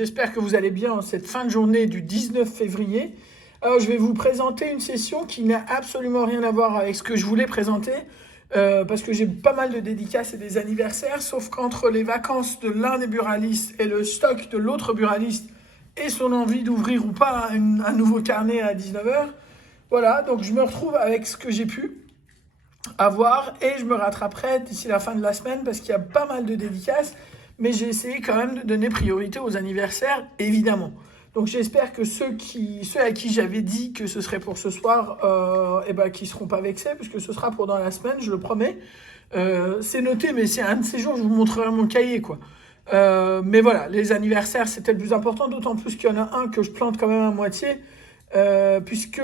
j'espère que vous allez bien en cette fin de journée du 19 février. Alors, je vais vous présenter une session qui n'a absolument rien à voir avec ce que je voulais présenter, parce que j'ai pas mal de dédicaces et des anniversaires, sauf qu'entre les vacances de l'un des buralistes et le stock de l'autre buraliste et son envie d'ouvrir ou pas un nouveau carnet à 19 heures, voilà, donc je me retrouve avec ce que j'ai pu avoir et je me rattraperai d'ici la fin de la semaine parce qu'il y a pas mal de dédicaces, mais j'ai essayé quand même de donner priorité aux anniversaires, évidemment. Donc j'espère que ceux à qui j'avais dit que ce serait pour ce soir, qui seront pas vexés, puisque ce sera pour dans la semaine, je le promets. C'est noté, mais c'est un de ces jours, je vous montrerai mon cahier, quoi. Mais voilà, les anniversaires, c'était le plus important, d'autant plus qu'il y en a un que je plante quand même à moitié, puisque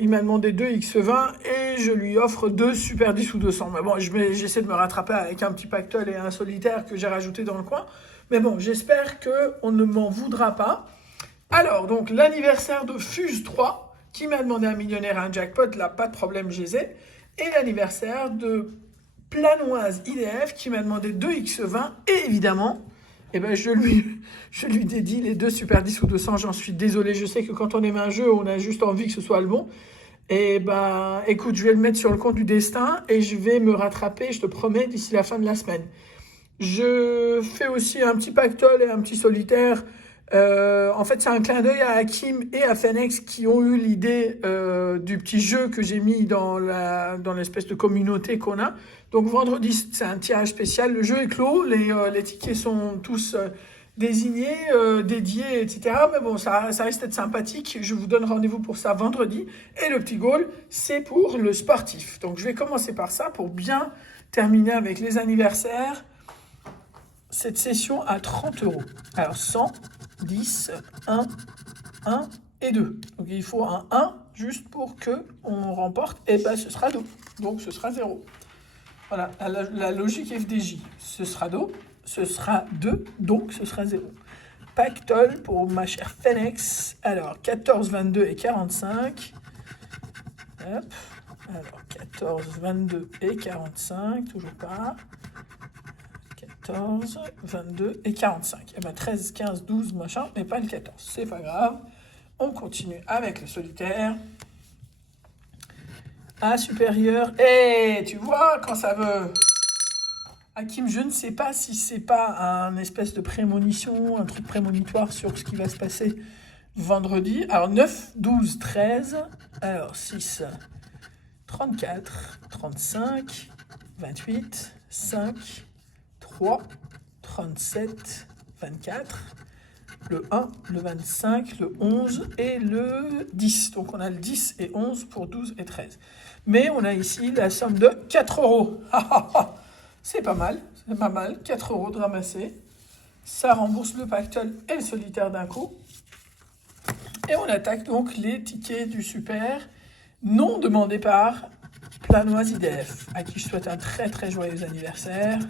il m'a demandé 2 X20 et je lui offre 2 Super 10 ou 200. Mais bon, j'essaie de me rattraper avec un petit pactole et un solitaire que j'ai rajouté dans le coin. Mais bon, j'espère qu'on ne m'en voudra pas. Alors, donc, l'anniversaire de Fuse 3, qui m'a demandé un millionnaire et un jackpot, là, pas de problème, je les ai. Et l'anniversaire de Planoise IDF, qui m'a demandé 2 X20. Et évidemment, je lui dédie les 2 Super 10 ou 200. J'en suis désolé, je sais que quand on aime un jeu, on a juste envie que ce soit le bon. Et écoute, je vais le mettre sur le compte du destin et je vais me rattraper, je te promets, d'ici la fin de la semaine. Je fais aussi un petit pactole et un petit solitaire. En fait, c'est un clin d'œil à Hakim et à Fenex qui ont eu l'idée du petit jeu que j'ai mis dans l'espèce de communauté qu'on a. Donc vendredi, c'est un tirage spécial. Le jeu est clos, les tickets sont tous désignés, dédiés, etc. Mais bon, ça risque d'être sympathique. Je vous donne rendez-vous pour ça vendredi. Et le petit goal, c'est pour le sportif. Donc je vais commencer par ça pour bien terminer avec les anniversaires. Cette session à 30 €. Alors 100, 10, 1, 1 et 2. Donc il faut un 1 juste pour qu'on remporte. Et ce sera Do. Donc ce sera 0. Voilà, la logique FDJ. Ce sera Do, ce sera 2, donc ce sera 0. Pactole pour ma chère Fenex. Alors 14, 22 et 45. Hop. Alors 14, 22 et 45, toujours pas. 14, 22 et 45. 13, 15, 12, machin, mais pas le 14. C'est pas grave. On continue avec le solitaire. A supérieur. Et tu vois, quand ça veut... Hakim, je ne sais pas si c'est pas un espèce de prémonition, un truc prémonitoire sur ce qui va se passer vendredi. Alors 9, 12, 13. Alors 6, 34, 35, 28, 5... 3, 37, 24, le 1, le 25, le 11 et le 10. Donc on a le 10 et 11 pour 12 et 13. Mais on a ici la somme de 4 €. C'est pas mal, 4 € de ramasser. Ça rembourse le pactole et le solitaire d'un coup. Et on attaque donc les tickets du super non demandés par Planoise IDF, à qui je souhaite un très très joyeux anniversaire.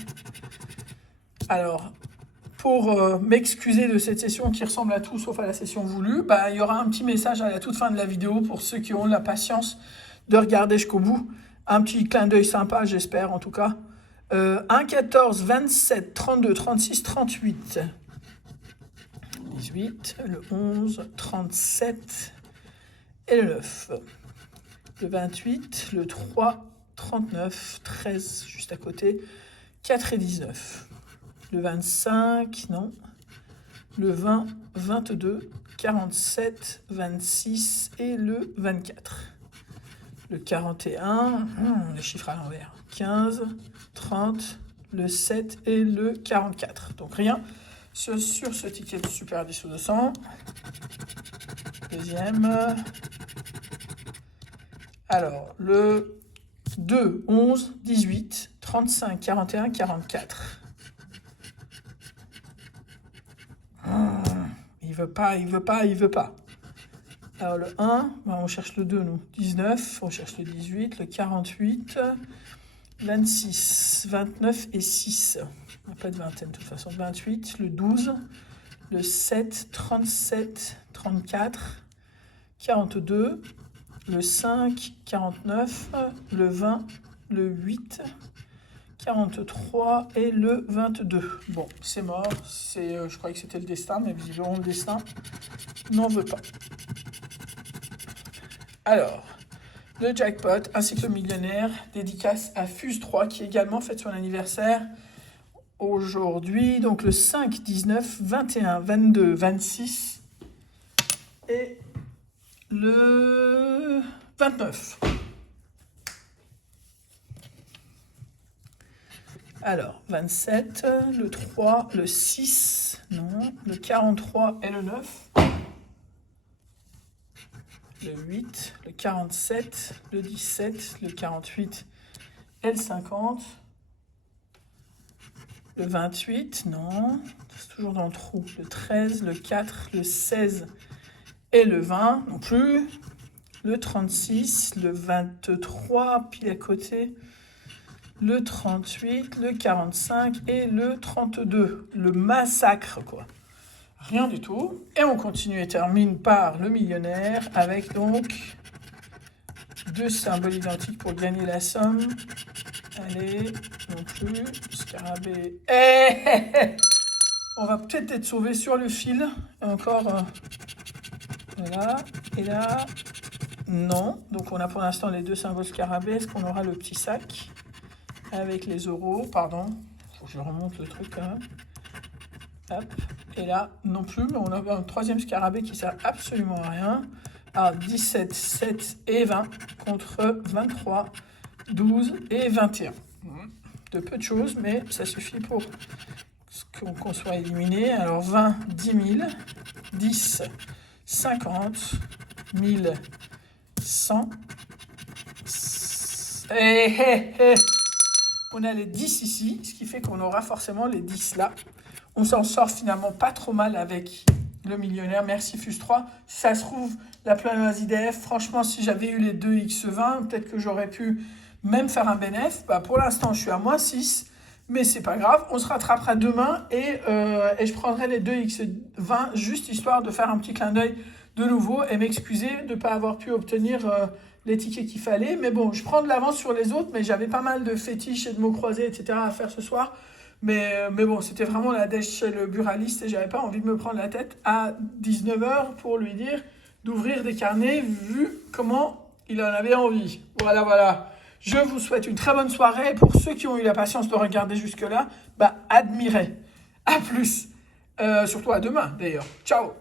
Alors, pour m'excuser de cette session qui ressemble à tout sauf à la session voulue, il y aura un petit message à la toute fin de la vidéo pour ceux qui ont la patience de regarder jusqu'au bout. Un petit clin d'œil sympa, j'espère en tout cas. 1, 14, 27, 32, 36, 38. 18, le 11, 37 et le 9. Le 28, le 3, 39, 13 juste à côté, 4 et 19. Le 25, non. Le 20, 22, 47, 26 et le 24. Le 41, les chiffres à l'envers. 15, 30, le 7 et le 44. Donc rien sur ce ticket de Super 10 ou 200. Deuxième. Alors, le 2, 11, 18, 35, 41, 44. Il veut pas. Alors le 1, on cherche le 2, nous. 19, on cherche le 18, le 48, 26, 29 et 6. On n'a pas de vingtaine de toute façon. 28, le 12, le 7, 37, 34, 42, le 5, 49, le 20, le 8, 43 et le 22. Bon, c'est mort. Je croyais que c'était le destin, mais visiblement le destin n'en veut pas. Alors, le jackpot ainsi que le millionnaire, dédicace à Fuse3 qui également fête son anniversaire aujourd'hui. Donc le 5, 19, 21, 22, 26 et le 29. Alors, 27, le 3, le 6, non, le 43 et le 9. Le 8, le 47, le 17, le 48 et le 50. Le 28, non, c'est toujours dans le trou. Le 13, le 4, le 16 et le 20, non plus. Le 36, le 23, pile à côté. Le 38, le 45 et le 32. Le massacre, quoi. Rien du tout. Et on continue et termine par le millionnaire avec donc 2 symboles identiques pour gagner la somme. Allez, non plus. Scarabée. On va peut-être être sauvé sur le fil. Encore. Voilà. Et là. Non. Donc on a pour l'instant les 2 symboles scarabée. Est-ce qu'on aura le petit sac avec les euros? Pardon. Faut que je remonte le truc quand même. Hop. Et là, non plus, mais on a un 3e scarabée qui sert absolument à rien. Alors, 17, 7 et 20 contre 23, 12 et 21. De peu de choses, mais ça suffit pour qu'on soit éliminé. Alors, 20, 10 000, 10, 50, 1000, 100. On a les 10 ici, ce qui fait qu'on aura forcément les 10 là. On s'en sort finalement pas trop mal avec le millionnaire. Merci Fuse3. Si ça se trouve, la planète IDF, franchement, si j'avais eu les 2 X20, peut-être que j'aurais pu même faire un bénéf. Bah, pour l'instant, je suis à moins 6, mais c'est pas grave. On se rattrapera demain et je prendrai les 2 X20 juste histoire de faire un petit clin d'œil de nouveau et m'excuser de ne pas avoir pu obtenir les tickets qu'il fallait. Mais bon, je prends de l'avance sur les autres, mais j'avais pas mal de fétiches et de mots croisés, etc. à faire ce soir. Mais bon, c'était vraiment la dèche chez le buraliste et j'avais pas envie de me prendre la tête à 19h pour lui dire d'ouvrir des carnets vu comment il en avait envie. Voilà, voilà. Je vous souhaite une très bonne soirée. Pour ceux qui ont eu la patience de regarder jusque-là, bah, admirez. À plus. Surtout à demain, d'ailleurs. Ciao.